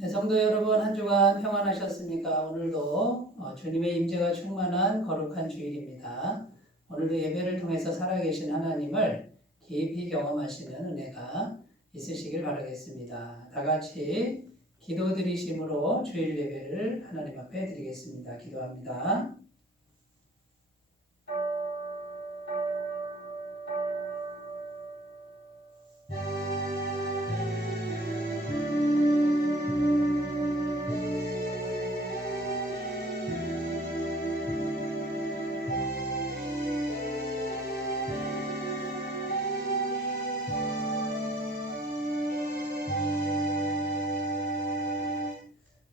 네, 성도 여러분 한 주간 평안하셨습니까? 오늘도 주님의 임재가 충만한 거룩한 주일입니다. 오늘도 예배를 통해서 살아계신 하나님을 깊이 경험하시는 은혜가 있으시길 바라겠습니다. 다 같이 기도 드리심으로 주일 예배를 하나님 앞에 드리겠습니다. 기도합니다.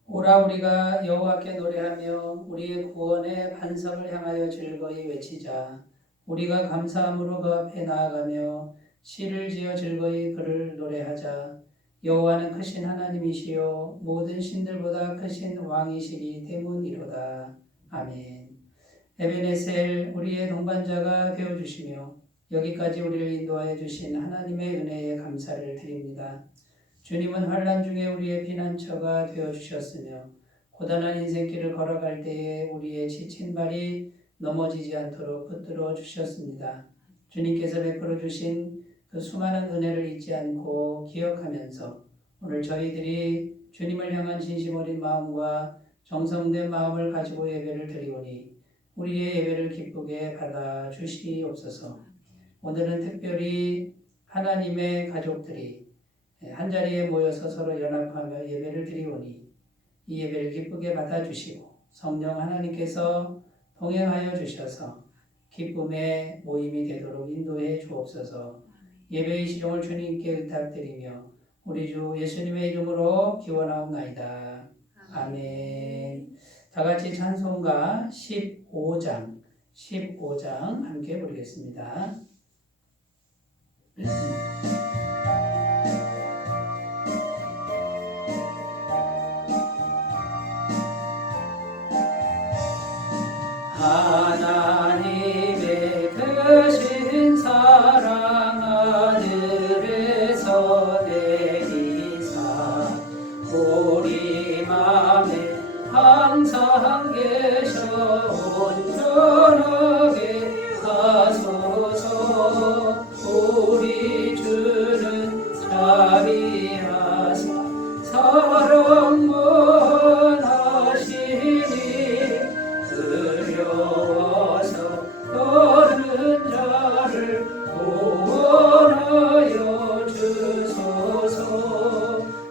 오라 우리가 여호와께 노래하며 우리의 구원의 반석을 향하여 즐거이 외치자. 우리가 감사함으로 그 앞에 나아가며 시를 지어 즐거이 그를 노래하자. 여호와는 크신 하나님이시요 모든 신들보다 크신 왕이시기 때문이로다. 아멘. 에베네셀 우리의 동반자가 되어주시며 여기까지 우리를 인도하여 주신 하나님의 은혜에 감사를 드립니다. 주님은 환난 중에 우리의 피난처가 되어주셨으며 고단한 인생길을 걸어갈 때에 우리의 지친 발이 넘어지지 않도록 붙들어 주셨습니다. 주님께서 베풀어 주신 그 수많은 은혜를 잊지 않고 기억하면서 오늘 저희들이 주님을 향한 진심 어린 마음과 정성된 마음을 가지고 예배를 드리오니 우리의 예배를 기쁘게 받아 주시옵소서. 오늘은 특별히 하나님의 가족들이 한자리에 모여서 서로 연합하며 예배를 드리오니 이 예배를 기쁘게 받아주시고 성령 하나님께서 동행하여 주셔서 기쁨의 모임이 되도록 인도해 주옵소서. 예배의 시종을 주님께 의탁드리며 우리 주 예수님의 이름으로 기원하옵나이다. 아멘. 다같이 찬송가 15장 함께 부르겠습니다. 하나님의 크신 사랑 하늘에서 내리사 우리 맘에 항상 계셔 온전하게 하소서. 우리 주는 자비하사 사랑 원하시니 두려워서 떠는 자를 구원하여 주소서.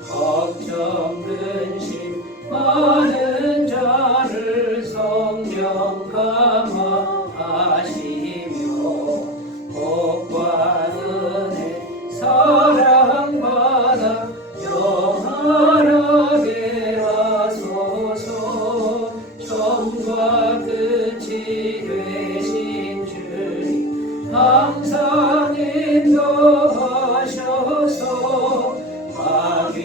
걱정 근심 많은 자를 성령 감화하시며 복과 은혜 사랑받아 영원하게 하소서. 처음과 끝이 되신 주님 항상 인도하셔서 마귀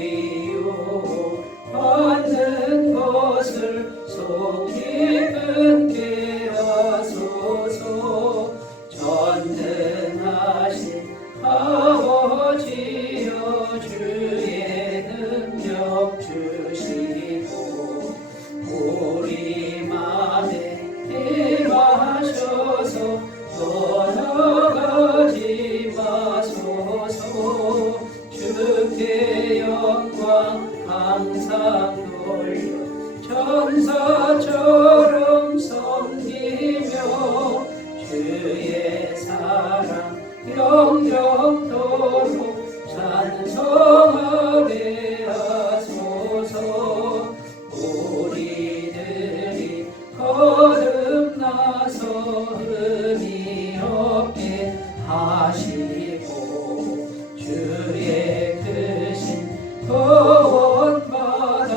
유혹 받는 것을 속히 끊게 하소서. 전능하신 아버지여 주의 능력 주시고 우리 맘에 임하셔서 떠나가지 마소서. 주께 영광 항상 돌려 천사처럼 섬기며 주의 사랑 영영토록 찬송하게 하소서. 우리들이 거듭나서 흠이 없게 하시고 주의 크신 구원받아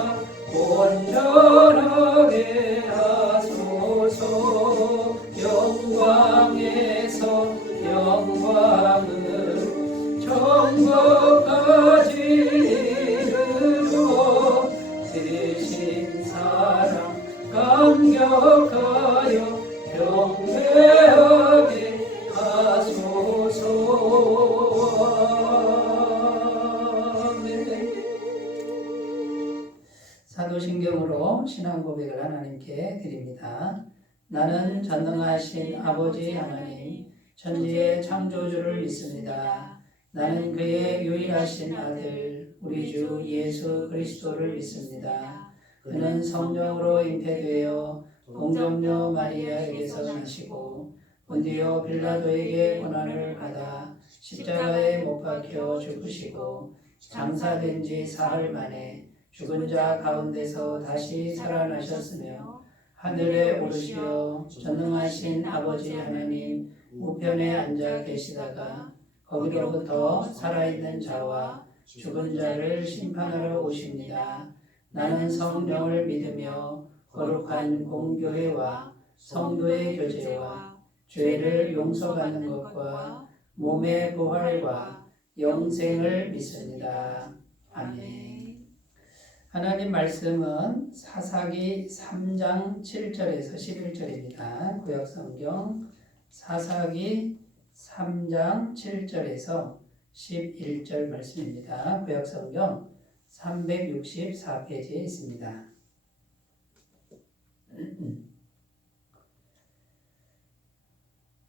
사도신경으로 신앙 고백을 하나님께 드립니다. 나는 전능하신 아버지 하나님, 천지의 창조주를 믿습니다. 나는 그의 유일하신 아들, 우리 주 예수 그리스도를 믿습니다. 그는 성령으로 잉태되어 동정녀 마리아에게서 나시고 본디오 빌라도에게 고난을 받아 십자가에 못 박혀 죽으시고 장사된 지 사흘 만에 죽은 자 가운데서 다시 살아나셨으며 하늘에 오르시어 전능하신 아버지 하나님 우편에 앉아 계시다가 거기로부터 살아있는 자와 죽은 자를 심판하러 오십니다. 나는 성령을 믿으며 거룩한 공교회와 성도의 교제와 죄를 용서받는 것과 몸의 부활과 영생을 믿습니다. 아멘. 하나님 말씀은 사사기 3장 7절에서 11절입니다. 구약성경 사사기 3장 7절에서 11절 말씀입니다. 구약성경 364페이지에 있습니다.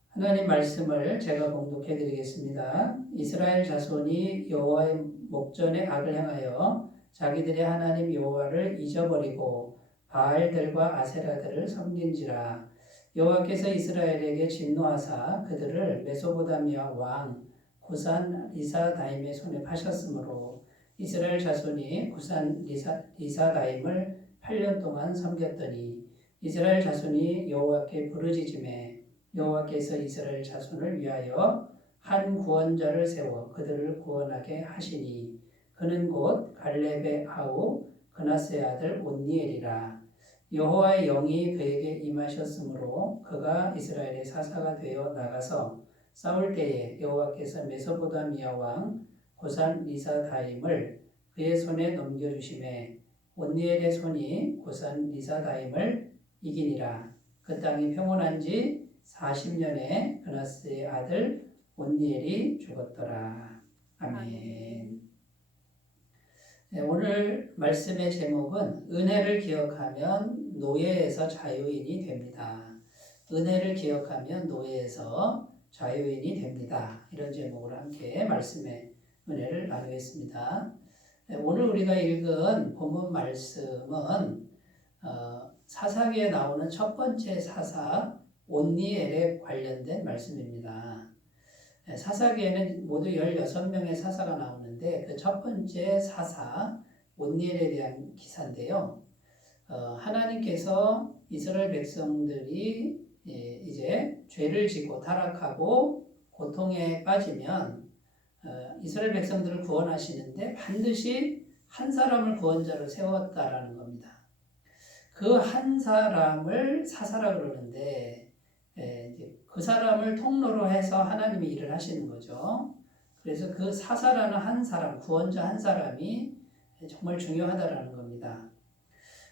하나님 말씀을 제가 봉독해 드리겠습니다. 이스라엘 자손이 여호와의 목전에 악을 행하여 자기들의 하나님 여호와를 잊어버리고 바알들과 아세라들을 섬긴지라. 여호와께서 이스라엘에게 진노하사 그들을 메소보다미아 왕 구산 리사다임의 손에 파셨으므로 이스라엘 자손이 구산 리사다임을 8년 동안 섬겼더니 이스라엘 자손이 여호와께 부르짖음에 여호와께서 이스라엘 자손을 위하여 한 구원자를 세워 그들을 구원하게 하시니 그는 곧 갈렙의 아우 그나스의 아들 온니엘이라. 여호와의 영이 그에게 임하셨으므로 그가 이스라엘의 사사가 되어 나가서 싸울 때에 여호와께서 메소보다미아 왕 구산 리사다임을 그의 손에 넘겨주심에 온니엘의 손이 구산 리사다임을 이기니라. 그 땅이 평온한 지 40년에 그나스의 아들 온니엘이 죽었더라. 아멘. 네, 오늘 말씀의 제목은 은혜를 기억하면 노예에서 자유인이 됩니다. 은혜를 기억하면 노예에서 자유인이 됩니다. 이런 제목으로 함께 말씀의 은혜를 나누겠습니다. 네, 오늘 우리가 읽은 본문 말씀은 사사기에 나오는 첫 번째 사사 온니엘에 관련된 말씀입니다. 사사기에는 모두 16명의 사사가 나오는데 그 첫 번째 사사 온니엘에 대한 기사인데요. 하나님께서 이스라엘 백성들이 이제 죄를 지고 타락하고 고통에 빠지면 이스라엘 백성들을 구원하시는데 반드시 한 사람을 구원자로 세웠다라는 겁니다. 그 한 사람을 사사라 그러는데 그 사람을 통로로 해서 하나님이 일을 하시는 거죠. 그래서 그 사사라는 한 사람, 구원자 한 사람이 정말 중요하다라는 겁니다.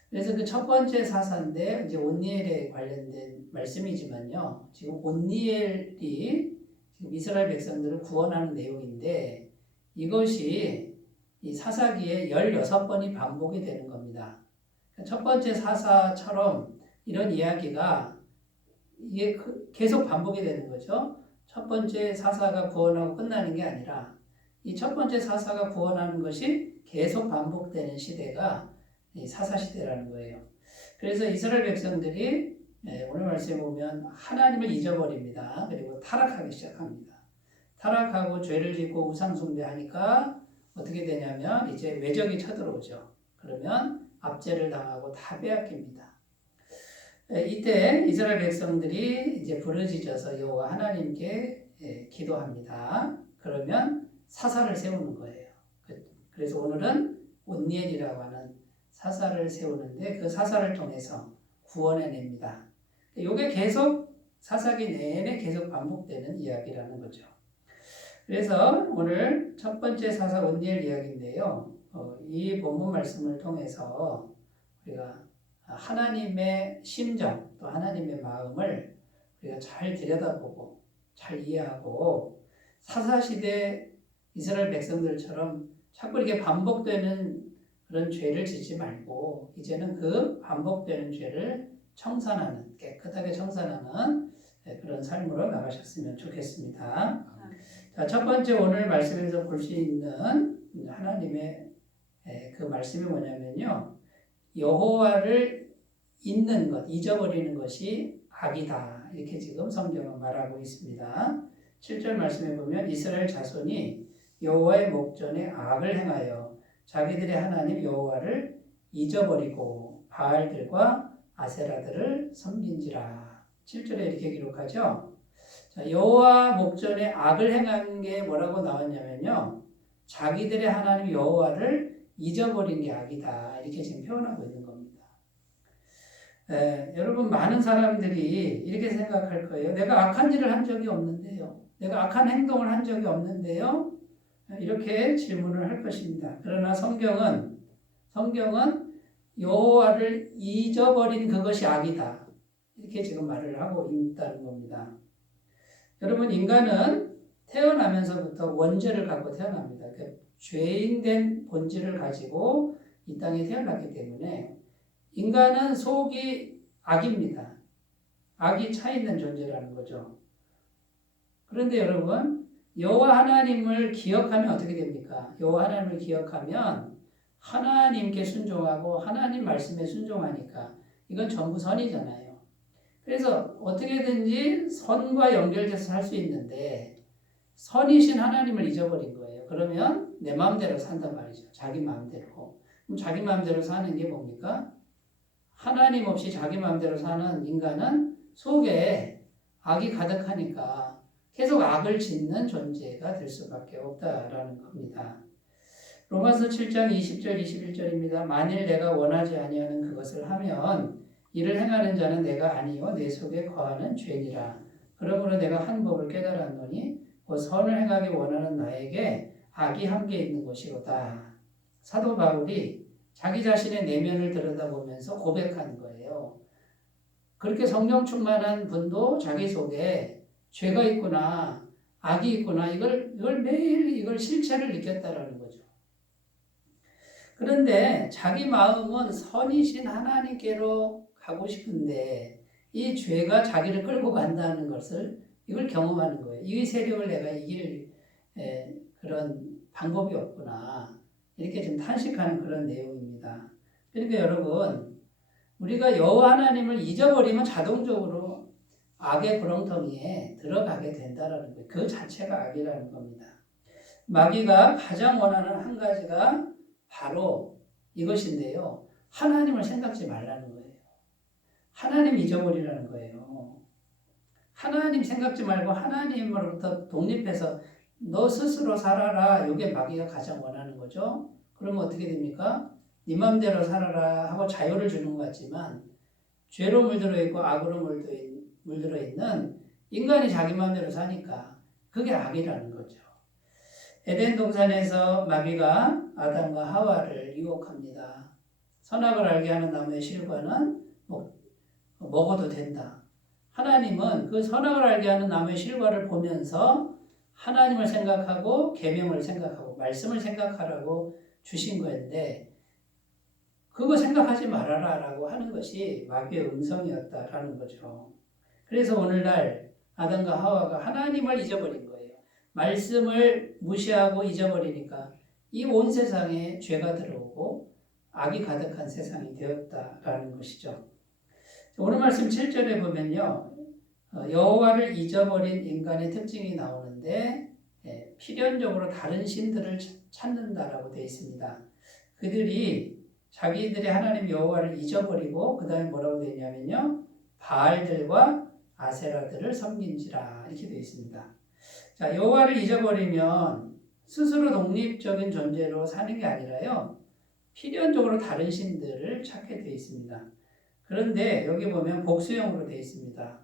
그래서 그 첫 번째 사사인데 이제 온니엘에 관련된 말씀이지만요. 지금 온니엘이 지금 이스라엘 백성들을 구원하는 내용인데 이것이 이 사사기에 16번이 반복이 되는 겁니다. 첫 번째 사사처럼 이런 이야기가 이게 계속 반복이 되는 거죠. 첫 번째 사사가 구원하고 끝나는 게 아니라 이 첫 번째 사사가 구원하는 것이 계속 반복되는 시대가 이 사사 시대라는 거예요. 그래서 이스라엘 백성들이 오늘 말씀에 보면 하나님을 잊어버립니다. 그리고 타락하기 시작합니다. 타락하고 죄를 짓고 우상 숭배하니까 어떻게 되냐면 이제 외적이 쳐들어오죠. 그러면 압제를 당하고 다 빼앗깁니다. 이때 이스라엘 백성들이 이제 부르짖어서 여호와 하나님께 기도합니다. 그러면 사사를 세우는 거예요. 그래서 오늘은 온니엘이라고 하는 사사를 세우는데 그 사사를 통해서 구원해냅니다. 이게 계속 사사기 내내 계속 반복되는 이야기라는 거죠. 그래서 오늘 첫 번째 사사 온니엘 이야기인데요. 이 본문 말씀을 통해서 우리가 하나님의 심정 또 하나님의 마음을 우리가 잘 들여다보고 잘 이해하고 사사시대 이스라엘 백성들처럼 자꾸 이렇게 반복되는 그런 죄를 짓지 말고 이제는 그 반복되는 죄를 청산하는, 깨끗하게 청산하는 그런 삶으로 나가셨으면 좋겠습니다. 자, 첫 번째 오늘 말씀에서 볼 수 있는 하나님의 그 말씀이 뭐냐면요. 여호와를 잊는 것, 잊어버리는 것이 악이다. 이렇게 지금 성경은 말하고 있습니다. 7절 말씀에 보면 이스라엘 자손이 여호와의 목전에 악을 행하여 자기들의 하나님 여호와를 잊어버리고 바알들과 아세라들을 섬긴지라. 7절에 이렇게 기록하죠. 자, 여호와 목전에 악을 행한 게 뭐라고 나왔냐면요. 자기들의 하나님 여호와를 잊어버린 게 악이다. 이렇게 지금 표현하고 있는 겁니다. 여러분 많은 사람들이 이렇게 생각할 거예요. 내가 악한 일을 한 적이 없는데요. 내가 악한 행동을 한 적이 없는데요. 이렇게 질문을 할 것입니다. 그러나 성경은 여호와를 잊어버린 그것이 악이다. 이렇게 지금 말을 하고 있다는 겁니다. 여러분 인간은 태어나면서부터 원죄를 갖고 태어납니다. 그러니까 죄인된 본질을 가지고 이 땅에 태어났기 때문에 인간은 속이 악입니다. 악이 차 있는 존재라는 거죠. 그런데 여러분 여호와 하나님을 기억하면 어떻게 됩니까? 여호와 하나님을 기억하면 하나님께 순종하고 하나님 말씀에 순종하니까 이건 전부 선이잖아요. 그래서 어떻게든지 선과 연결돼서 살 수 있는데 선이신 하나님을 잊어버린 거예요. 그러면 내 마음대로 산단 말이죠. 자기 마음대로. 그럼 자기 마음대로 사는 게 뭡니까? 하나님 없이 자기 마음대로 사는 인간은 속에 악이 가득하니까 계속 악을 짓는 존재가 될 수밖에 없다라는 겁니다. 로마서 7장 20절 21절입니다. 만일 내가 원하지 아니하는 그것을 하면 이를 행하는 자는 내가 아니요 내 속에 거하는 죄니라. 그러므로 내가 한 법을 깨달았노니 곧 선을 행하기 원하는 나에게 악이 함께 있는 것이로다. 사도 바울이 자기 자신의 내면을 들여다보면서 고백한 거예요. 그렇게 성령 충만한 분도 자기 속에 죄가 있구나, 악이 있구나, 이걸 매일 이걸 실체를 느꼈다라는 거죠. 그런데 자기 마음은 선이신 하나님께로 가고 싶은데 이 죄가 자기를 끌고 간다는 것을 이걸 경험하는 거예요. 이 세력을 내가 이길 그런 방법이 없구나. 이렇게 좀 탄식하는 그런 내용입니다. 그러니까 여러분 우리가 여호와 하나님을 잊어버리면 자동적으로 악의 구렁텅이에 들어가게 된다라는 거예요. 그 자체가 악이라는 겁니다. 마귀가 가장 원하는 한 가지가 바로 이것인데요. 하나님을 생각지 말라는 거예요. 하나님 잊어버리라는 거예요. 하나님 생각지 말고 하나님으로부터 독립해서 너 스스로 살아라. 이게 마귀가 가장 원하는 거죠. 그러면 어떻게 됩니까? 네 맘대로 살아라 하고 자유를 주는 것 같지만 죄로 물들어 있고 악으로 물들어 있는 인간이 자기 맘대로 사니까 그게 악이라는 거죠. 에덴 동산에서 마귀가 아담과 하와를 유혹합니다. 선악을 알게 하는 나무의 실과는 먹어도 된다. 하나님은 그 선악을 알게 하는 나무의 실과를 보면서 하나님을 생각하고 계명을 생각하고 말씀을 생각하라고 주신 거였는데 그거 생각하지 말아라 라고 하는 것이 마귀의 음성이었다라는 거죠. 그래서 오늘날 아담과 하와가 하나님을 잊어버린 거예요. 말씀을 무시하고 잊어버리니까 이 온 세상에 죄가 들어오고 악이 가득한 세상이 되었다라는 것이죠. 오늘 말씀 7절에 보면요. 여호와를 잊어버린 인간의 특징이 나오는데 필연적으로 다른 신들을 찾는다라고 되어 있습니다. 그들이 자기들의 하나님 여호와를 잊어버리고 그 다음에 뭐라고 되어 있냐면요. 바알들과 아세라들을 섬긴지라 이렇게 되어 있습니다. 자, 여호와를 잊어버리면 스스로 독립적인 존재로 사는 게 아니라요. 필연적으로 다른 신들을 찾게 되어 있습니다. 그런데 여기 보면 복수형으로 되어 있습니다.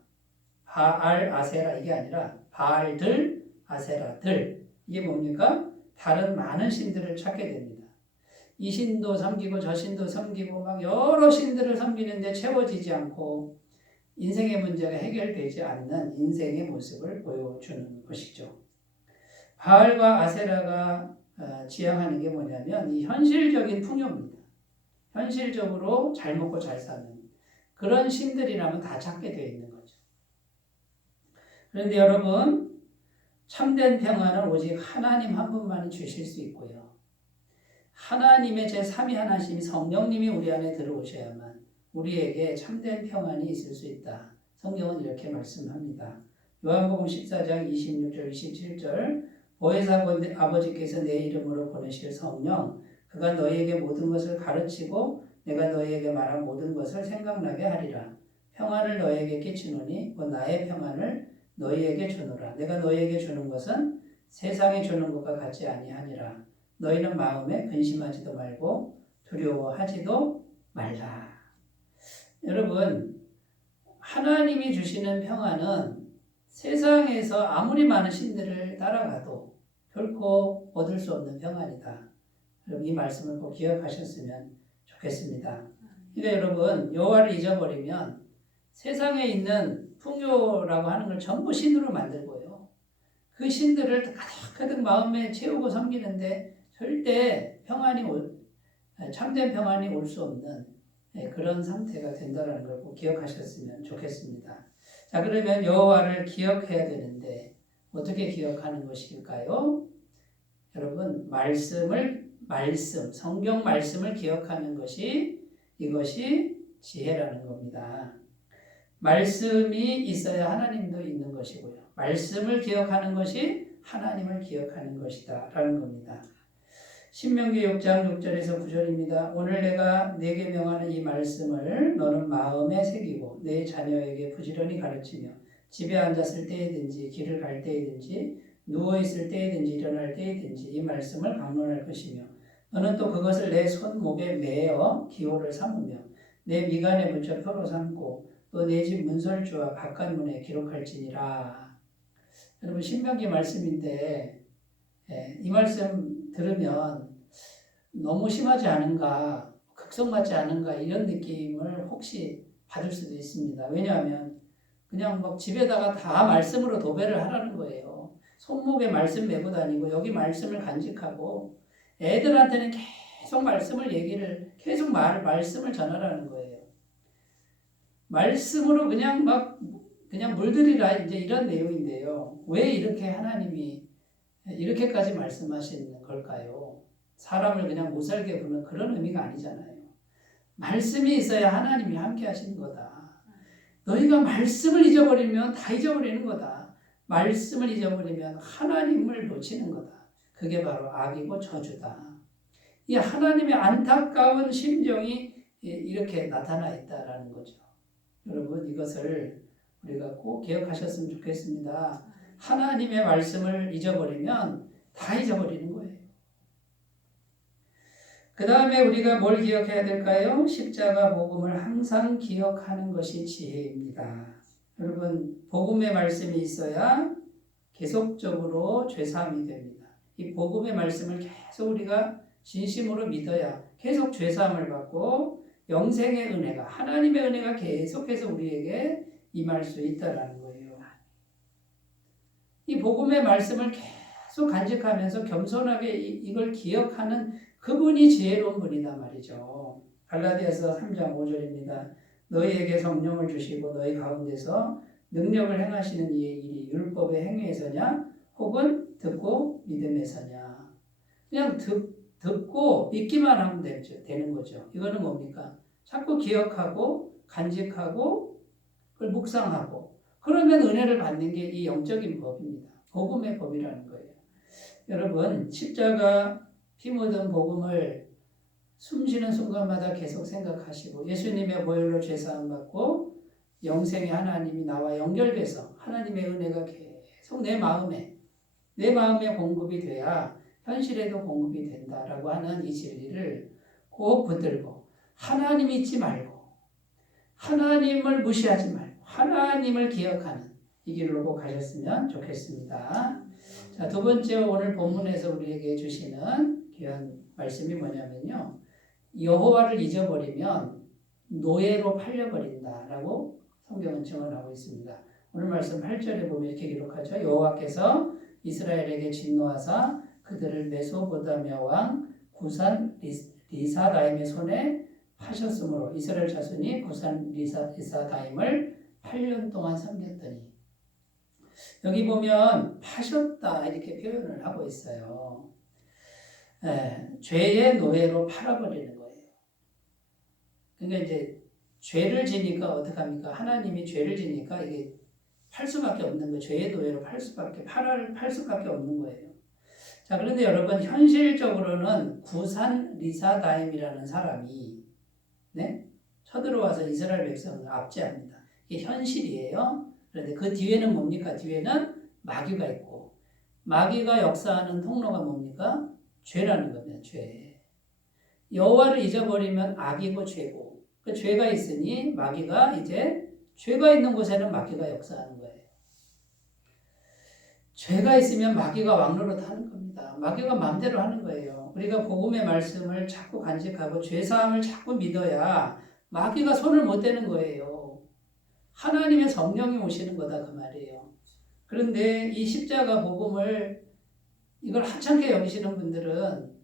바알, 아세라 이게 아니라 바알들, 아세라들 이게 뭡니까? 다른 많은 신들을 찾게 됩니다. 이 신도 섬기고 저 신도 섬기고 막 여러 신들을 섬기는데 채워지지 않고 인생의 문제가 해결되지 않는 인생의 모습을 보여주는 것이죠. 바알과 아세라가 지향하는 게 뭐냐면 이 현실적인 풍요입니다. 현실적으로 잘 먹고 잘 사는 그런 신들이라면 다 찾게 되어 있는 거죠. 그런데 여러분, 참된 평안은 오직 하나님 한 분만이 주실 수 있고요. 하나님의 제3위 하나님 성령님이 우리 안에 들어오셔야만 우리에게 참된 평안이 있을 수 있다. 성경은 이렇게 말씀합니다. 요한복음 14장 26절 27절 보혜사 아버지께서 내 이름으로 보내실 성령 그가 너희에게 모든 것을 가르치고 내가 너희에게 말한 모든 것을 생각나게 하리라. 평안을 너희에게 끼치노니 곧 나의 평안을 너희에게 주노라. 내가 너희에게 주는 것은 세상이 주는 것과 같지 아니하니라. 너희는 마음에 근심하지도 말고 두려워하지도 말라. 여러분, 하나님이 주시는 평안은 세상에서 아무리 많은 신들을 따라가도 결코 얻을 수 없는 평안이다. 여러분, 이 말씀을 꼭 기억하셨으면 좋겠습니다. 그러니까 여러분, 여호와를 잊어버리면 세상에 있는 풍요라고 하는 걸 전부 신으로 만들고요. 그 신들을 가득가득 마음에 채우고 섬기는데 절대 참된 평안이 올 수 없는 그런 상태가 된다는 걸 꼭 기억하셨으면 좋겠습니다. 자, 그러면 여호와를 기억해야 되는데 어떻게 기억하는 것일까요? 여러분, 성경 말씀을 기억하는 이것이 지혜라는 겁니다. 말씀이 있어야 하나님도 있는 것이고요. 말씀을 기억하는 것이 하나님을 기억하는 것이다 라는 겁니다. 신명기 6장 6절에서 9절입니다. 오늘 내가 네게 명하는 이 말씀을 너는 마음에 새기고 내 자녀에게 부지런히 가르치며 집에 앉았을 때에든지 길을 갈 때에든지 누워있을 때에든지 일어날 때에든지 이 말씀을 강론할 것이며 너는 또 그것을 내 손목에 매어 기호를 삼으며 내 미간에 붙여 표로 삼고 또 내 집 문설주와 바깥문에 기록할지니라. 여러분, 신명기 말씀인데 이 말씀 들으면 너무 심하지 않은가, 극성맞지 않은가 이런 느낌을 혹시 받을 수도 있습니다. 왜냐하면 그냥 막 집에다가 다 말씀으로 도배를 하라는 거예요. 손목에 말씀 메고 다니고 여기 말씀을 간직하고 애들한테는 계속 말씀을 전하라는 거예요. 말씀으로 그냥 물들이라 이제 이런 내용인데요. 왜 이렇게 하나님이 이렇게까지 말씀하시는 걸까요? 사람을 그냥 못 살게 구는 그런 의미가 아니잖아요. 말씀이 있어야 하나님이 함께 하시는 거다. 너희가 말씀을 잊어버리면 다 잊어버리는 거다. 말씀을 잊어버리면 하나님을 놓치는 거다. 그게 바로 악이고 저주다. 이 하나님의 안타까운 심정이 이렇게 나타나 있다라는 거죠. 여러분, 이것을 우리가 꼭 기억하셨으면 좋겠습니다. 하나님의 말씀을 잊어버리면 다 잊어버리는 거예요. 그 다음에 우리가 뭘 기억해야 될까요? 십자가 복음을 항상 기억하는 것이 지혜입니다. 여러분, 복음의 말씀이 있어야 계속적으로 죄사함이 됩니다. 이 복음의 말씀을 계속 우리가 진심으로 믿어야 계속 죄사함을 받고 영생의 은혜가, 하나님의 은혜가 계속해서 우리에게 임할 수 있다는 거예요. 이 복음의 말씀을 계속 간직하면서 겸손하게 이걸 기억하는 그분이 지혜로운 분이다 말이죠. 갈라디아서 3장 5절입니다. 너희에게 성령을 주시고 너희 가운데서 능력을 행하시는 이의 일이 율법의 행위에서냐 혹은 듣고 믿음에서냐. 그냥 듣고 믿기만 하면 되는 거죠. 이거는 뭡니까? 자꾸 기억하고 간직하고 그걸 묵상하고 그러면 은혜를 받는 게 이 영적인 법입니다. 복음의 법이라는 거예요. 여러분, 십자가 피 묻은 복음을 숨쉬는 순간마다 계속 생각하시고 예수님의 보혈로 죄사함 받고 영생의 하나님이 나와 연결돼서 하나님의 은혜가 계속 내 마음에 공급이 돼야 현실에도 공급이 된다라고 하는 이 진리를 꼭 붙들고 하나님 잊지 말고 하나님을 무시하지 말고 하나님을 기억하는 이 길로 꼭 가셨으면 좋겠습니다. 자, 두 번째 오늘 본문에서 우리에게 주시는 귀한 말씀이 뭐냐면요. 여호와를 잊어버리면 노예로 팔려버린다라고 성경은 증언하고 있습니다. 오늘 말씀 8절에 보면 이렇게 기록하죠. 여호와께서 이스라엘에게 진노하사 그들을 메소보다미아 왕 구산 리사라임의 손에 하셨으므로 이스라엘 자손이 구산 리사다임을 8년 동안 섬겼더니 여기 보면 파셨다 이렇게 표현을 하고 있어요. 죄의 노예로 팔아버리는 거예요. 그러니까 이제 죄를 지니까 어떡합니까? 하나님이 죄를 지니까 이게 팔 수밖에 없는 거예요. 죄의 노예로 팔 수밖에 없는 거예요. 자, 그런데 여러분 현실적으로는 구산 리사다임이라는 사람이 쳐들어와서 이스라엘 백성을 압제합니다. 이게 현실이에요. 그런데 그 뒤에는 뭡니까? 뒤에는 마귀가 있고 마귀가 역사하는 통로가 뭡니까? 죄라는 겁니다. 죄. 여호와를 잊어버리면 악이고 죄고 그 죄가 있으니 마귀가 이제 죄가 있는 곳에는 마귀가 역사하는 거예요. 죄가 있으면 마귀가 왕노릇하는 겁니다. 마귀가 마음대로 하는 거예요. 우리가 복음의 말씀을 자꾸 간직하고 죄사함을 자꾸 믿어야 마귀가 손을 못 대는 거예요. 하나님의 성령이 오시는 거다 그 말이에요. 그런데 이 십자가 복음을 이걸 하찮게 여기시는 분들은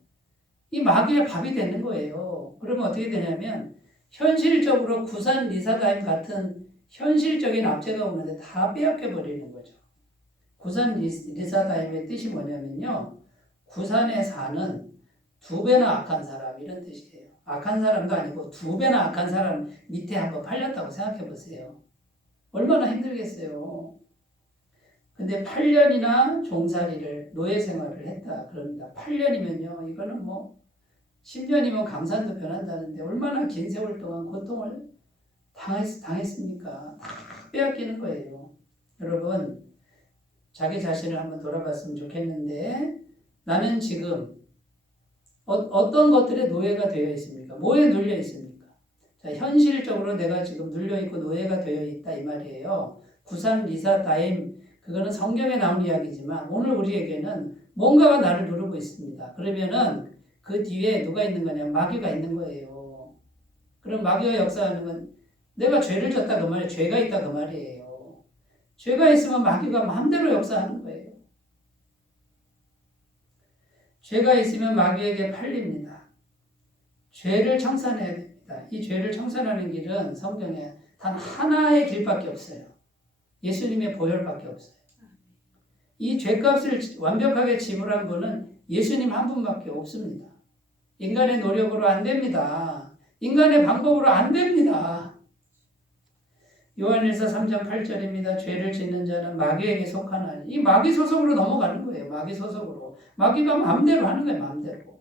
이 마귀의 밥이 되는 거예요. 그러면 어떻게 되냐면 현실적으로 구산 리사다임 같은 현실적인 압제가 오는데 다 빼앗겨 버리는 거죠. 구산 리사다임의 뜻이 뭐냐면요. 구산에 사는 2배나 악한 사람 이런 뜻이에요. 악한 사람도 아니고 2배나 악한 사람 밑에 한번 팔렸다고 생각해 보세요. 얼마나 힘들겠어요. 근데 8년이나 종살이를 노예 생활을 했다 그럽니다. 8년이면요. 이거는 뭐 10년이면 강산도 변한다는데 얼마나 긴 세월 동안 고통을 당했습니까? 다 빼앗기는 거예요. 여러분 자기 자신을 한번 돌아봤으면 좋겠는데 나는 지금 어떤 것들에 노예가 되어 있습니까? 뭐에 눌려 있습니까? 자, 현실적으로 내가 지금 눌려 있고 노예가 되어 있다 이 말이에요. 구산 리사다임 그거는 성경에 나온 이야기지만 오늘 우리에게는 뭔가가 나를 누르고 있습니다. 그러면은 그 뒤에 누가 있는 거냐? 마귀가 있는 거예요. 그럼 마귀가 역사하는 건 내가 죄를 졌다 그 말이에요. 죄가 있다 그 말이에요. 죄가 있으면 마귀가 마음대로 역사하는 거예요. 죄가 있으면 마귀에게 팔립니다. 죄를 청산해야 됩니다. 이 죄를 청산하는 길은 성경에 단 하나의 길밖에 없어요. 예수님의 보혈밖에 없어요. 이 죄값을 완벽하게 지불한 분은 예수님 한 분밖에 없습니다. 인간의 노력으로 안 됩니다. 인간의 방법으로 안 됩니다. 요한일서 3장 8절입니다. 죄를 짓는 자는 마귀에게 속하나니 이 마귀 소속으로 넘어가는 거예요. 마귀 소속으로. 마귀가 마음대로 하는 거예요. 마음대로.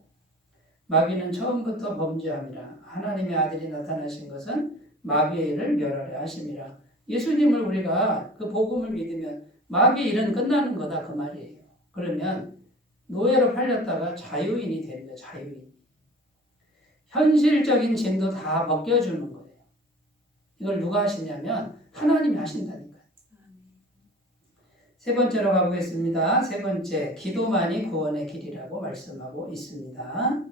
마귀는 처음부터 범죄함이라. 하나님의 아들이 나타나신 것은 마귀의 일을 멸하려 하심이라. 예수님을 우리가 그 복음을 믿으면 마귀의 일은 끝나는 거다 그 말이에요. 그러면 노예로 팔렸다가 자유인이 되는 거예요. 자유인. 현실적인 짐도 다 벗겨주는 거예요. 이걸 누가 하시냐면 하나님이 하신다니까요. 세 번째로 가보겠습니다. 세 번째, 기도만이 구원의 길이라고 말씀하고 있습니다.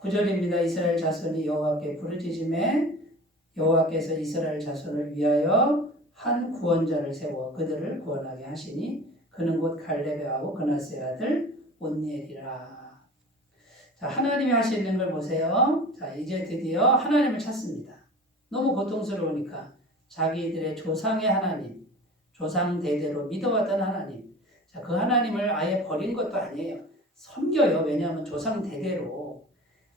9절입니다. 이스라엘 자손이 여호와께 부르짖음에 여호와께서 이스라엘 자손을 위하여 한 구원자를 세워 그들을 구원하게 하시니 그는 곧 갈렙의 아우 그나스의 아들 온니엘이라. 자, 하나님이 하시는 걸 보세요. 자, 이제 드디어 하나님을 찾습니다. 너무 고통스러우니까 자기들의 조상의 하나님, 조상 대대로 믿어왔던 하나님, 자, 그 하나님을 아예 버린 것도 아니에요. 섬겨요. 왜냐하면 조상 대대로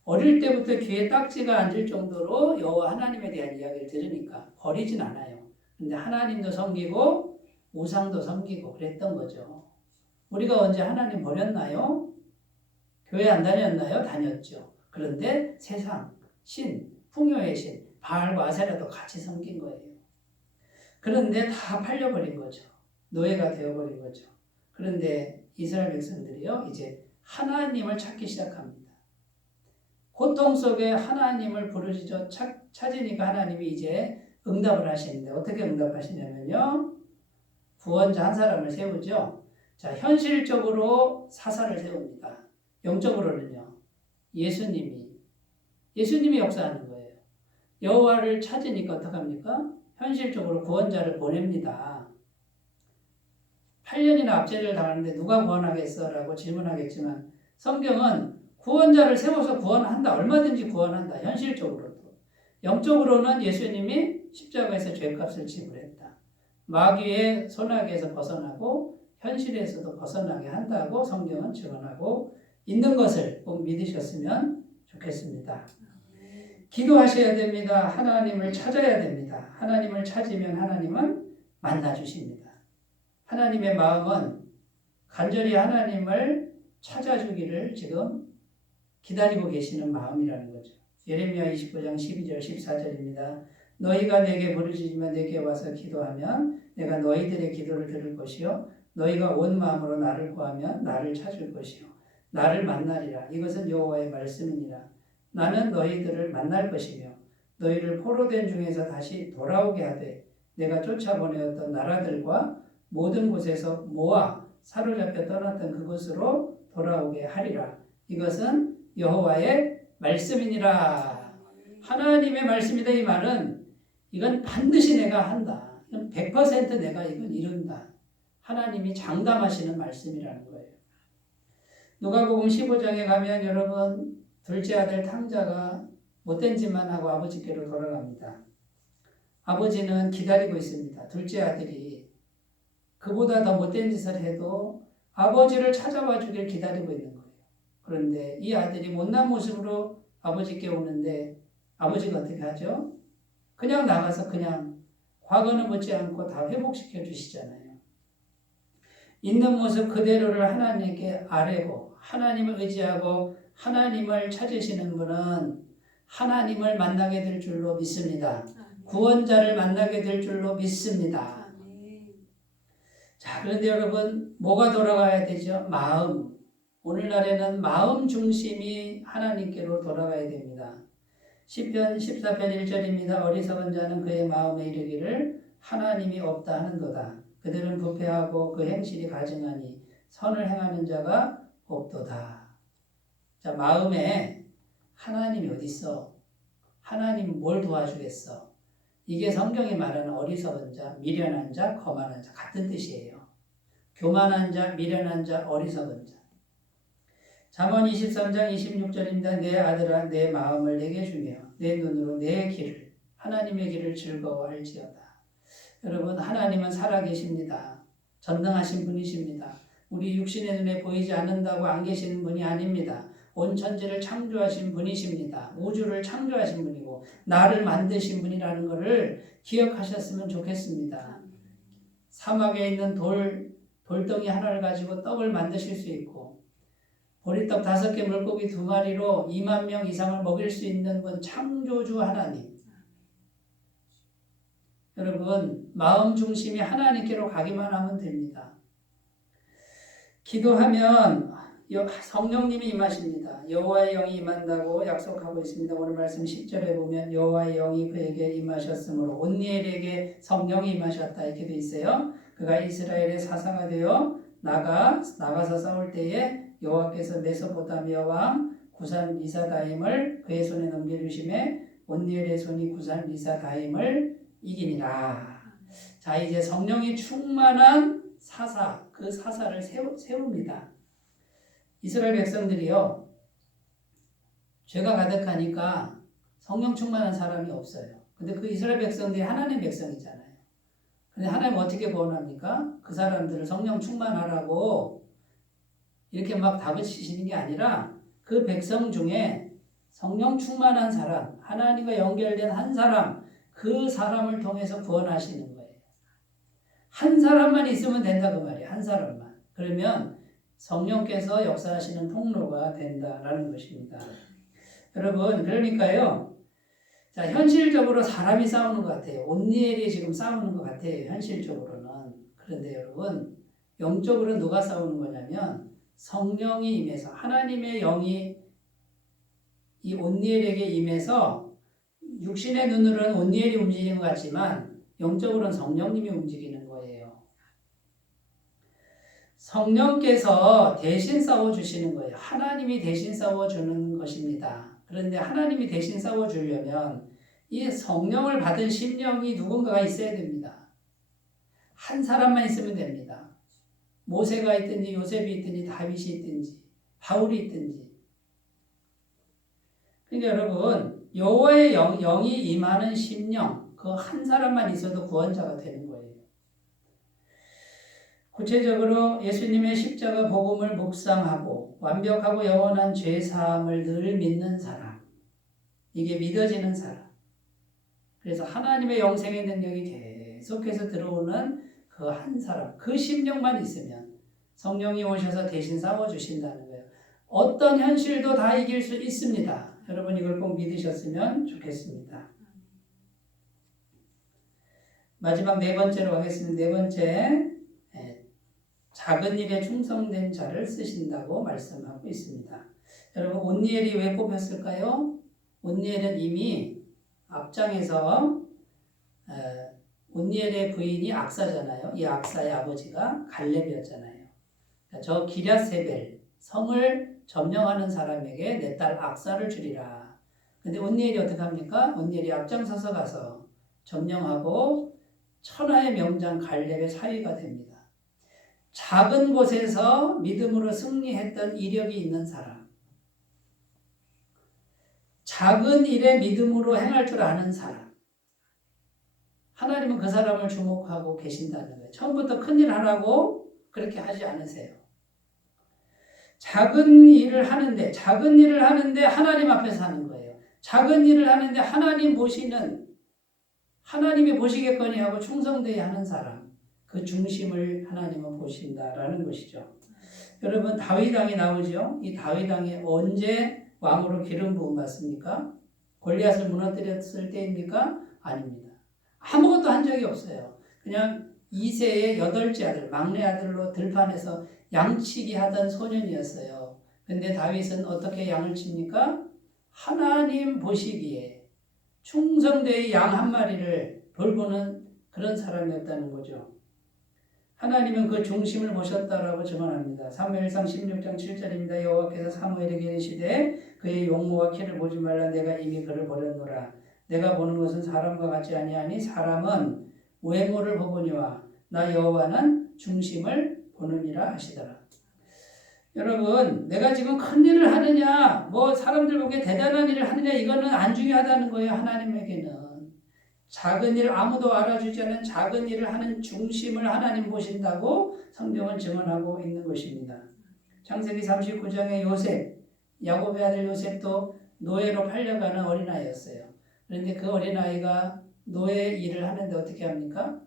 어릴 때부터 귀에 딱지가 앉을 정도로 여호와 하나님에 대한 이야기를 들으니까 버리진 않아요. 근데 하나님도 섬기고 우상도 섬기고 그랬던 거죠. 우리가 언제 하나님 버렸나요? 교회 안 다녔나요? 다녔죠. 그런데 세상, 신, 풍요의 신, 바알과 아세라도 같이 섬긴 거예요. 그런데 다 팔려버린 거죠. 노예가 되어버린 거죠. 그런데 이스라엘 백성들이요, 이제 하나님을 찾기 시작합니다. 고통 속에 하나님을 부르짖어 찾으니까 하나님이 이제 응답을 하시는데 어떻게 응답하시냐면요. 구원자 한 사람을 세우죠. 자, 현실적으로 사사를 세웁니다. 영적으로는요. 예수님이 역사하는 거예요. 여호와를 찾으니까 어떡합니까? 현실적으로 구원자를 보냅니다. 8년이나 압제를 당하는데 누가 구원하겠어? 라고 질문하겠지만 성경은 구원자를 세워서 구원한다. 얼마든지 구원한다. 현실적으로도. 영적으로는 예수님이 십자가에서 죄값을 지불했다. 마귀의 손아귀에서 벗어나고 현실에서도 벗어나게 한다고 성경은 증언하고 있는 것을 꼭 믿으셨으면 좋겠습니다. 기도하셔야 됩니다. 하나님을 찾아야 됩니다. 하나님을 찾으면 하나님은 만나주십니다. 하나님의 마음은 간절히 하나님을 찾아주기를 지금 기다리고 계시는 마음이라는 거죠. 예레미야 29장 12절 14절입니다. 너희가 내게 부르짖으며 내게 와서 기도하면 내가 너희들의 기도를 들을 것이요 너희가 온 마음으로 나를 구하면 나를 찾을 것이요 나를 만나리라. 이것은 여호와의 말씀이니라. 나는 너희들을 만날 것이며 너희를 포로된 중에서 다시 돌아오게 하되 내가 쫓아보내었던 나라들과 모든 곳에서 모아 사로잡혀 떠났던 그곳으로 돌아오게 하리라. 이것은 여호와의 말씀이니라. 하나님의 말씀이다. 이 말은 이건 반드시 내가 한다. 이건 100% 내가 이건 이룬다. 하나님이 장담하시는 말씀이라는 거예요. 누가복음 15장에 가면 여러분 둘째 아들 탕자가 못된 짓만 하고 아버지께로 돌아갑니다. 아버지는 기다리고 있습니다. 둘째 아들이 그보다 더 못된 짓을 해도 아버지를 찾아와 주길 기다리고 있는 거예요. 그런데 이 아들이 못난 모습으로 아버지께 오는데 아버지가 어떻게 하죠? 그냥 나가서 그냥 과거는 묻지 않고 다 회복시켜 주시잖아요. 있는 모습 그대로를 하나님께 아뢰고 하나님을 의지하고 하나님을 찾으시는 분은 하나님을 만나게 될 줄로 믿습니다. 구원자를 만나게 될 줄로 믿습니다. 자, 그런데 여러분 뭐가 돌아가야 되죠? 마음. 오늘날에는 마음 중심이 하나님께로 돌아가야 됩니다. 시편 14편 1절입니다. 어리석은 자는 그의 마음에 이르기를 하나님이 없다 하는도다. 그들은 부패하고 그 행실이 가증하니 선을 행하는 자가 없도다. 자, 마음에 하나님이 어디 있어? 하나님 뭘 도와주겠어? 이게 성경이 말하는 어리석은 자, 미련한 자, 거만한 자 같은 뜻이에요. 교만한 자, 미련한 자, 어리석은 자. 잠언 23장 26절입니다. 내 아들아 내 마음을 내게 주며 내 눈으로 내 길을 하나님의 길을 즐거워할지어다. 여러분 하나님은 살아계십니다. 전능하신 분이십니다. 우리 육신의 눈에 보이지 않는다고 안 계시는 분이 아닙니다. 온 천지를 창조하신 분이십니다. 우주를 창조하신 분이고 나를 만드신 분이라는 것을 기억하셨으면 좋겠습니다. 사막에 있는 돌덩이 하나를 가지고 떡을 만드실 수 있고 보리떡 5개 물고기 2마리로 2만 명 이상을 먹일 수 있는 분 창조주 하나님. 여러분 마음 중심이 하나님께로 가기만 하면 됩니다. 기도하면 성령님이 임하십니다. 여호와의 영이 임한다고 약속하고 있습니다. 오늘 말씀 10절에 보면 여호와의 영이 그에게 임하셨으므로 온니엘에게 성령이 임하셨다 이렇게 돼 있어요. 그가 이스라엘의 사사가 되어 나가서 싸울 때에 여호와께서 메소포타미아 왕 구산 리사다임을 그의 손에 넘겨주심에 온니엘의 손이 구산 리사다임을 이기니라. 자, 이제 성령이 충만한 사사, 그 사사를 세웁니다. 이스라엘 백성들이요, 죄가 가득하니까 성령 충만한 사람이 없어요. 근데 그 이스라엘 백성들이 하나님의 백성이잖아요. 근데 하나님 어떻게 구원합니까? 그 사람들을 성령 충만하라고 이렇게 막 다그치시는 게 아니라 그 백성 중에 성령 충만한 사람, 하나님과 연결된 한 사람, 그 사람을 통해서 구원하시는 거예요. 한 사람만 있으면 된다 그 말이에요. 한 사람만. 그러면 성령께서 역사하시는 통로가 된다라는 것입니다. 여러분 그러니까요. 자, 현실적으로 사람이 싸우는 것 같아요. 온니엘이 지금 싸우는 것 같아요. 현실적으로는. 그런데 여러분 영적으로 누가 싸우는 거냐면 성령이 임해서 하나님의 영이 이 온니엘에게 임해서 육신의 눈으로는 온니엘이 움직이는 것 같지만 영적으로는 성령님이 움직이는 거예요. 성령께서 대신 싸워주시는 거예요. 하나님이 대신 싸워주는 것입니다. 그런데 하나님이 대신 싸워주려면 이 성령을 받은 심령이 누군가가 있어야 됩니다. 한 사람만 있으면 됩니다. 모세가 있든지 요셉이 있든지 다윗이 있든지 바울이 있든지. 그러니까 여러분 여호와의 영이 임하는 심령, 그 한 사람만 있어도 구원자가 되는 거예요. 구체적으로 예수님의 십자가 복음을 묵상하고 완벽하고 영원한 죄 사함을 늘 믿는 사람, 이게 믿어지는 사람. 그래서 하나님의 영생의 능력이 계속해서 들어오는 그 한 사람, 그 심령만 있으면 성령이 오셔서 대신 싸워주신다는 거예요. 어떤 현실도 다 이길 수 있습니다. 여러분 이걸 꼭 믿으셨으면 좋겠습니다. 마지막 네 번째로 가겠습니다. 네 번째, 작은 일에 충성된 자를 쓰신다고 말씀하고 있습니다. 여러분 온니엘이 왜 뽑혔을까요? 온니엘은 이미 앞장에서 온니엘의 부인이 악사잖아요. 이 악사의 아버지가 갈렙이었잖아요. 저 기랴세벨 성을 점령하는 사람에게 내 딸 악사를 주리라. 근데 온니엘이 어떻게 합니까? 온니엘이 앞장서서 가서 점령하고 천하의 명장 갈렙의 사위가 됩니다. 작은 곳에서 믿음으로 승리했던 이력이 있는 사람, 작은 일에 믿음으로 행할 줄 아는 사람, 하나님은 그 사람을 주목하고 계신다는 거예요. 처음부터 큰일 하라고 그렇게 하지 않으세요. 작은 일을 하는데 하나님 앞에서 하는 거예요. 작은 일을 하는데 하나님이 보시겠거니 하고 충성되어야 하는 사람, 그 중심을 하나님은 보신다라는 것이죠. 여러분 다윗 왕이 나오죠. 이 다윗 왕이 언제 왕으로 기름 부음 받습니까? 골리앗을 무너뜨렸을 때입니까? 아닙니다. 아무것도 한 적이 없어요. 그냥 이새의 8째 아들, 막내 아들로 들판에서 양치기 하던 소년이었어요. 근데 다윗은 어떻게 양을 칩니까? 하나님 보시기에 충성되이 양 한 마리를 돌보는 그런 사람이었다는 거죠. 하나님은 그 중심을 보셨다라고 증언합니다. 사무엘상 16장 7절입니다. 여호와께서 사무엘에게 이르시되 그의 용모와 키를 보지 말라. 내가 이미 그를 버렸노라. 내가 보는 것은 사람과 같지 아니하니 사람은 외모를 보거니와 나 여호와는 중심을 보느니라 하시더라. 여러분 내가 지금 큰 일을 하느냐 사람들 보기에 대단한 일을 하느냐 이거는 안 중요하다는 거예요. 하나님에게는 작은 일, 아무도 알아주지 않은 작은 일을 하는 중심을 하나님 보신다고 성경은 증언하고 있는 것입니다. 창세기 39장의 요셉, 야곱의 아들 요셉도 노예로 팔려가는 어린아이였어요. 그런데 그 어린아이가 노예 일을 하는데 어떻게 합니까?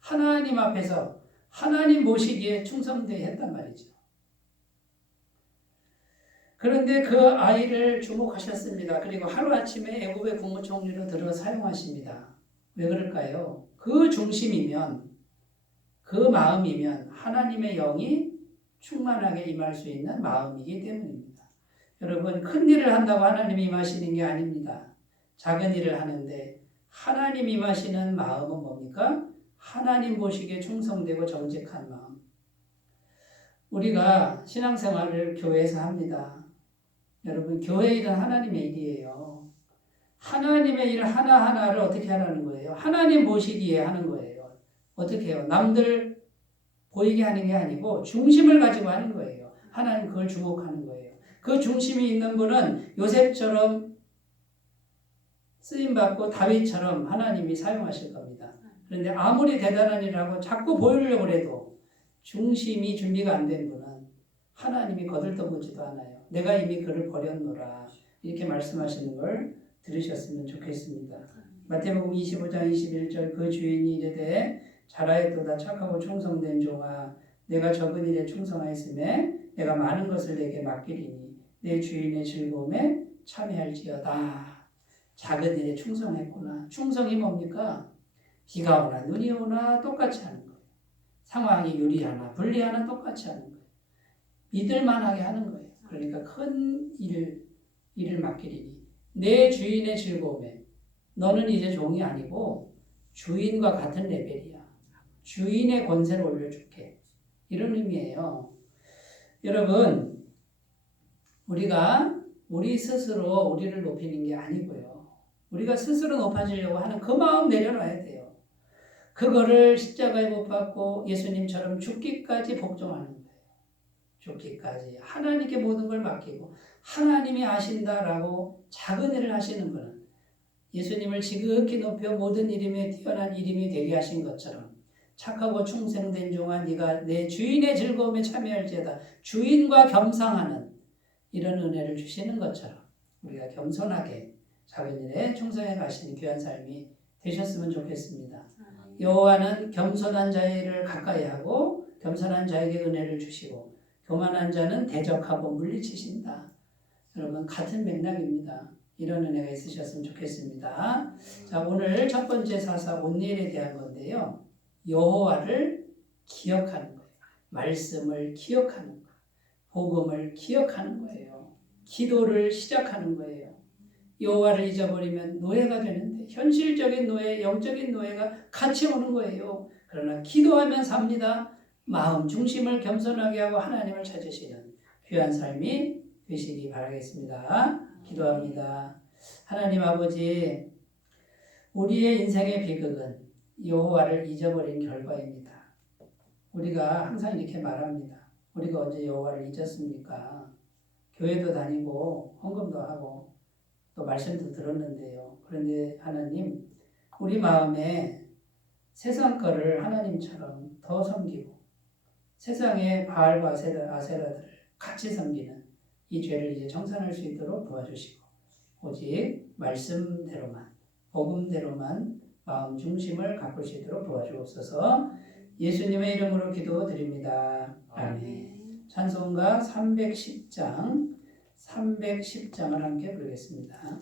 하나님 앞에서 하나님 모시기에 충성되게 했단 말이죠. 그런데 그 아이를 주목하셨습니다. 그리고 하루아침에 애굽의 국무총리로 들어 사용하십니다. 왜 그럴까요? 그 중심이면, 그 마음이면 하나님의 영이 충만하게 임할 수 있는 마음이기 때문입니다. 여러분 큰 일을 한다고 하나님이 임하시는 게 아닙니다. 작은 일을 하는데 하나님 임하시는 마음은 뭡니까? 하나님 보시기에 충성되고 정직한 마음. 우리가 신앙생활을 교회에서 합니다. 여러분 교회 일은 하나님의 일이에요. 하나님의 일 하나하나를 어떻게 하라는 거예요? 하나님 보시기에 하는 거예요. 어떻게 해요? 남들 보이게 하는 게 아니고 중심을 가지고 하는 거예요. 하나님 그걸 주목하는 거예요. 그 중심이 있는 분은 요셉처럼 쓰임받고 다윗처럼 하나님이 사용하실 겁니다. 그런데 아무리 대단한 일을 하고 자꾸 보이려고 해도 중심이 준비가 안 된 분은 하나님이 거들떠보지도 않아요. 내가 이미 그를 버렸노라. 이렇게 말씀하시는 걸 들으셨으면 좋겠습니다. 마태복음 25장 21절 그 주인이 이르되 잘하였도다 착하고 충성된 종아 내가 적은 일에 충성하였음에 내가 많은 것을 내게 맡기리니 내 주인의 즐거움에 참여할지어다. 작은 일에 충성했구나. 충성이 뭡니까? 비가 오나 눈이 오나 똑같이 하는 거예요. 상황이 유리하나 불리하나 똑같이 하는 거예요. 믿을만하게 하는 거예요. 그러니까 큰 일을 맡기리니 내 주인의 즐거움에 너는 이제 종이 아니고 주인과 같은 레벨이야. 주인의 권세를 올려줄게. 이런 의미예요. 여러분 우리가 우리 스스로 우리를 높이는 게 아니고요. 우리가 스스로 높아지려고 하는 그 마음 내려놔야 돼요. 그거를 십자가에 못 박고 예수님처럼 죽기까지 복종하는 거예요. 죽기까지 하나님께 모든 걸 맡기고 하나님이 아신다라고 작은 일을 하시는 분은 예수님을 지극히 높여 모든 이름에 뛰어난 이름이 되게 하신 것처럼 착하고 충성된 종아 네가 내 주인의 즐거움에 참여할지어다 주인과 겸상하는 이런 은혜를 주시는 것처럼 우리가 겸손하게 작은 일에 충성해 가시는 귀한 삶이 되셨으면 좋겠습니다. 여호와는 겸손한 자를 가까이 하고 겸손한 자에게 은혜를 주시고 교만한 자는 대적하고 물리치신다. 여러분 같은 맥락입니다. 이런 은혜가 있으셨으면 좋겠습니다. 자, 오늘 첫 번째 사사 온니엘에 대한 건데요. 여호와를 기억하는 거예요. 말씀을 기억하는 거예요. 복음을 기억하는 거예요. 기도를 시작하는 거예요. 여호와를 잊어버리면 노예가 되는데 현실적인 노예, 영적인 노예가 같이 오는 거예요. 그러나 기도하면 삽니다. 마음 중심을 겸손하게 하고 하나님을 찾으시는 귀한 삶이 되시기 바라겠습니다. 기도합니다. 하나님 아버지, 우리의 인생의 비극은 여호와를 잊어버린 결과입니다. 우리가 항상 이렇게 말합니다. 우리가 언제 여호와를 잊었습니까? 교회도 다니고 헌금도 하고 또 말씀도 들었는데요. 그런데 하나님, 우리 마음에 세상 거를 하나님처럼 더 섬기고 세상의 바알과 아세라들을 같이 섬기는 이 죄를 이제 청산할 수 있도록 도와주시고 오직 말씀대로만 복음대로만 마음 중심을 가꿀 수 있도록 도와주옵소서. 예수님의 이름으로 기도드립니다. 아멘. 찬송가 310장을 함께 부르겠습니다.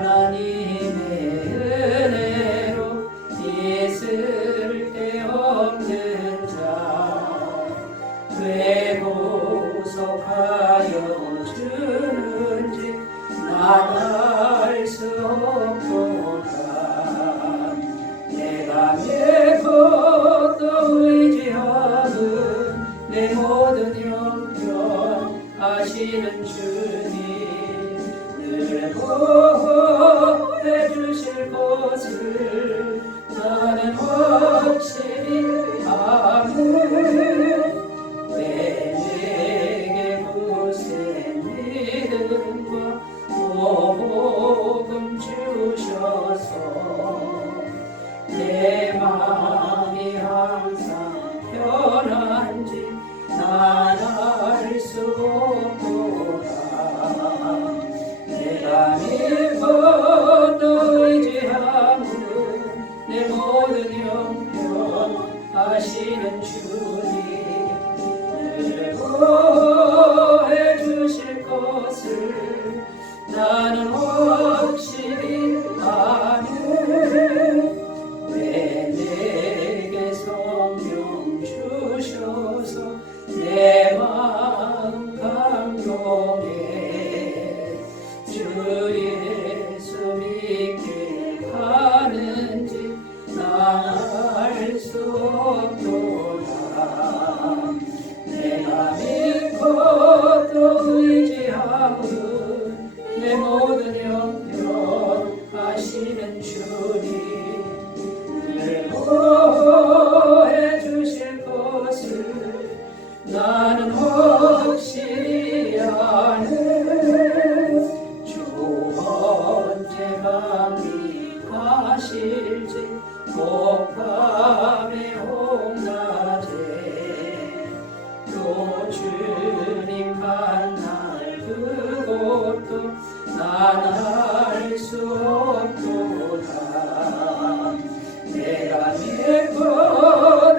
하나님의 은혜로 있을 데 없는 자 왜 구속하여 주는지 난 알 수 없도다. 내가 내 것도 의지하는 내 모든 형편 아시는 주님 늘 보호해 주실 것을 나는 확실히 아는 왜 내게 굳센 믿음과 복음 주셔서 내 마음이 항상 편한지 난 알 수 없도다. 내가 믿고 또 의지하는 내 모든 형편 아시는 주님 늘 보호해 주실 것을 나는 확실히 아는 왜 내게 성령 주셔서 내 마음 감동해 주 예수 믿게 하는지 난 알 수 없도다. 내가 믿고 또 의지하는 내 모든 형편 아시는 주님 늘 보호해 주실 것을 나는 확실히 아는 주 언제 강림하실지 복밤의 홍낮에 또 주님 만날 그곳도 난 알 수 없도다. 내가 믿고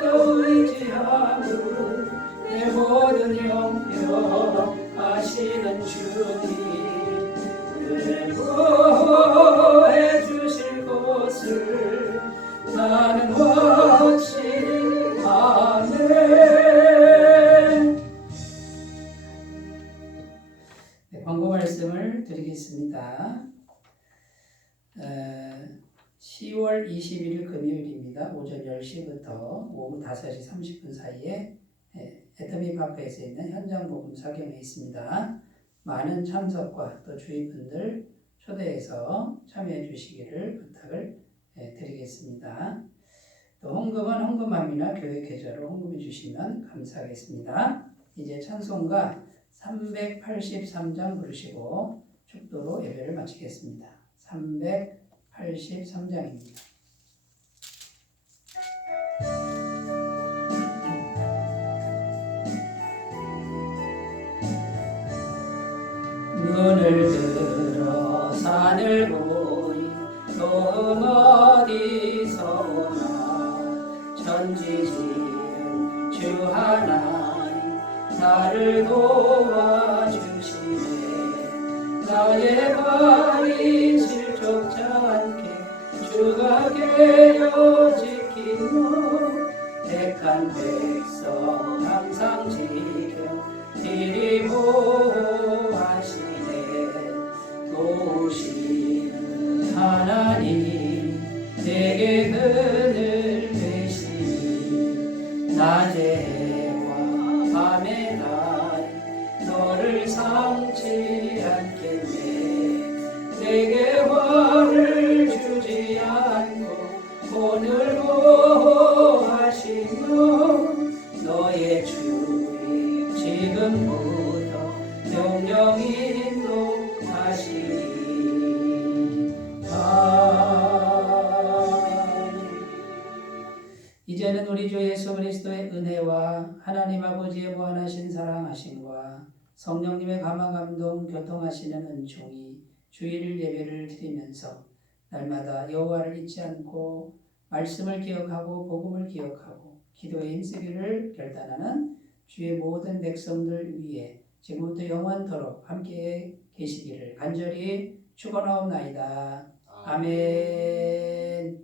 또 의지하는 내 모든 형편 아시는 주님 늘 보호해 주실 것을 나는 확실히 아멘. 네, 광고 말씀을 드리겠습니다. 10월 21일 금요일입니다. 오전 10시부터 오후 5시 30분 사이에 애터미파크에서 있는 현장 복음 사경에 있습니다. 많은 참석과 또 주위 분들 초대해서 참여해 주시기를 부탁을 드리겠습니다. 또 헌금은 헌금함이나 교회 계좌로 헌금해 주시면 감사하겠습니다. 이제 찬송가 383장 부르시고 축도로 예배를 마치겠습니다. 383장입니다. 눈을 들어 산을 보니 또 어디서 오나 천지지은 주 하나님 나를 도와주시네. 나의 발이 실족지 않게 주가 깨어 지키고 택한 백성 항상 지켜 이리 보호하시네. 도우시는 하나님 내게 그늘 되시니 낮의 해와 밤의 달 너를 삼지 않겠네. 내게 화를 주지 않고 오늘 보호하시며 너의 주의 지금부터 영영이 인도하시니 이제는 우리 주 예수 그리스도의 은혜와 하나님 아버지의 무한하신 사랑하심과 성령님의 감화 감동 교통하시는 은총이 주일 예배를 드리면서 날마다 여호와를 잊지 않고 말씀을 기억하고 복음을 기억하고 기도에 힘쓰기를 결단하는 주의 모든 백성들 위해 지금부터 영원토록 함께 계시기를 간절히 축원하옵나이다. 아멘.